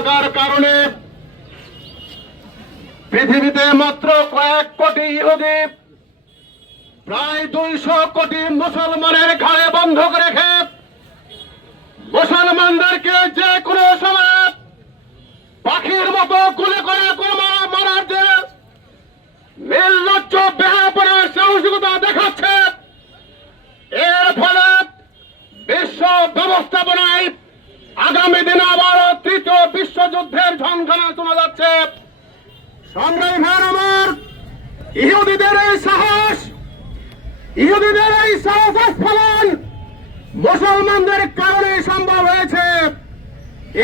থাকার কারণে পৃথিবীতে মাত্র কয়েক কোটি ইহুদি প্রায় 200 কোটি মুসলমানের ঘাড়ে বন্ধক রেখে মুসলমানদেরকে যে কোনো সময় পাখির মতো কুলে করে মারার যে নির্লজ্জ বেহাপনার সাহসিকতা দেখাচ্ছে, এর ফলে বিশ্ব ব্যবস্থাপনায় আগামী দিনে আবার তৃতীয় বিশ্বযুদ্ধের ঝংকানা শোনা যাচ্ছে। সংগ্রামী ভাই আমার, ইহুদিদের এই সাহস ফলন মুসলমানদের কারণে সম্ভব হয়েছে।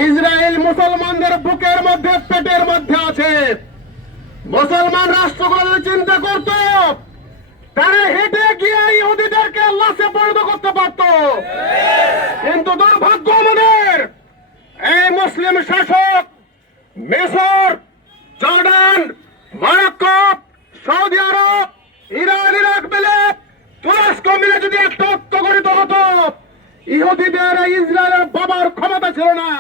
ইসরায়েল মুসলমানদের বুকের মধ্যে পেটের মধ্যে আছে। মুসলমান রাষ্ট্রগুলো চিন্তা করত, তারা হেঁটে গিয়ে ইহুদিদেরকে লাশে পরিণত করতে পারত, কিন্তু দুর্ভাগ্য আমাদের এই মুসলিম শাসক মিশর, জর্ডান, মরক্কো, সৌদি আরব, ইরান, ইরাক মিলে, তুরস্ক মিলে যদি একটা ঐক্যগঠিত হতো, ইহুদিদের ইসরায়েলের বাবার ক্ষমতা ছিল না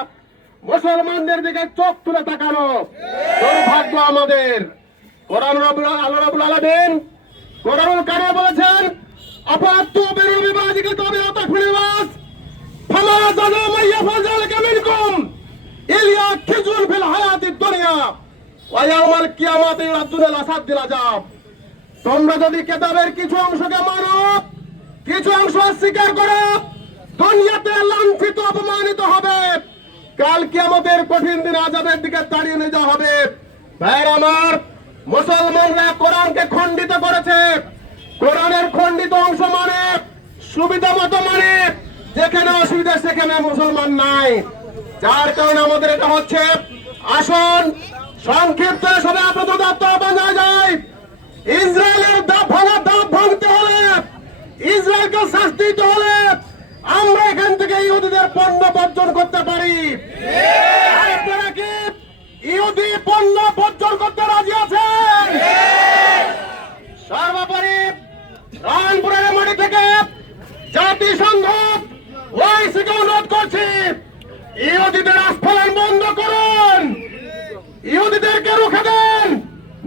মুসলমানদের দিকে চোখ তুলে তাকানো। দুর্ভাগ্য আমাদের। কোরআন আল্লাহ রাব্বুল আলামিন কোরআনুল কারীমে বলেছেন, আপাতু বিরুবি বাজিকে তবে আতাফিলওয়াস ফামা জানা মাইয়া ফাজালকা মিনকুম ইলিয়া খিজুল ফিল হায়াতিদ দুনিয়া ওয়া ইয়াউমাল কিয়ামাতি ইউরাদুল আসাদিল আযাব। তোমরা যদি কিতাবের কিছু অংশকে মানো, কিছু অংশ অস্বীকার করো, দুনিয়াতে লাঞ্ছিত অপমানিত হবে, কাল কিয়ামতের কঠিন দিন আযাবের দিকে তাড়িয়ে নিয়ে যাওয়া হবে। ভাইরা আমার, মুসলমানরা কোরআনকে খণ্ডিত করেছে। কোরআনের খণ্ডিত অংশ মানে সুবিধা মতো, মানে যেখানে অসুবিধা সেখানে মুসলমান নাই, যার কারণে আমাদের এটা হচ্ছে। আসুন সংক্ষিপ্ত সবে আপাতত আহ্বান যায়, ইসরায়েলের দাব ভাঙতে হলে, ইসরায়েলকে শাস্তি দিতে হলে আমরা এখান থেকে ইহুদিদের পণ্য বর্জন করতে পারি। আপনারা কি ইহুদি পণ্য বর্জন করতে রাজি আছেন? সর্বোপরি রংপুরের মাটি থেকে জাতিসংঘ ওআইসিকে অনুরোধ করছি, ইহুদিদের আস্ফালন বন্ধ করুন, ইহুদিদেরকে রুখে দেন,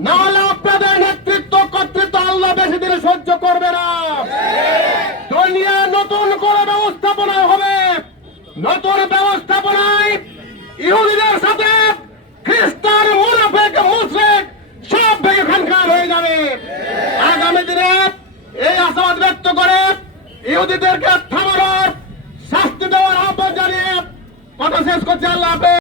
নাহলে আপনাদের নেতৃত্ব কর্তৃত্ব আল্লাহ বেশি দিন সহ্য করবে না। দুনিয়া নতুন করে ব্যবস্থাপনা হবে, নতুন ব্যবস্থাপনায় ইহুদিদের সাথে খ্রিস্টান, মুনাফিক, মুশরিক সব ভেঙে খানখান হয়ে যাবে। আগামী দিনে এই আশাবাদ ব্যক্ত করে ইহুদিদেরকে থামানোর, শাস্তি দেওয়ার আহ্বান জানিয়ে কথা শেষ করছে। আল্লাহ হাফেজ।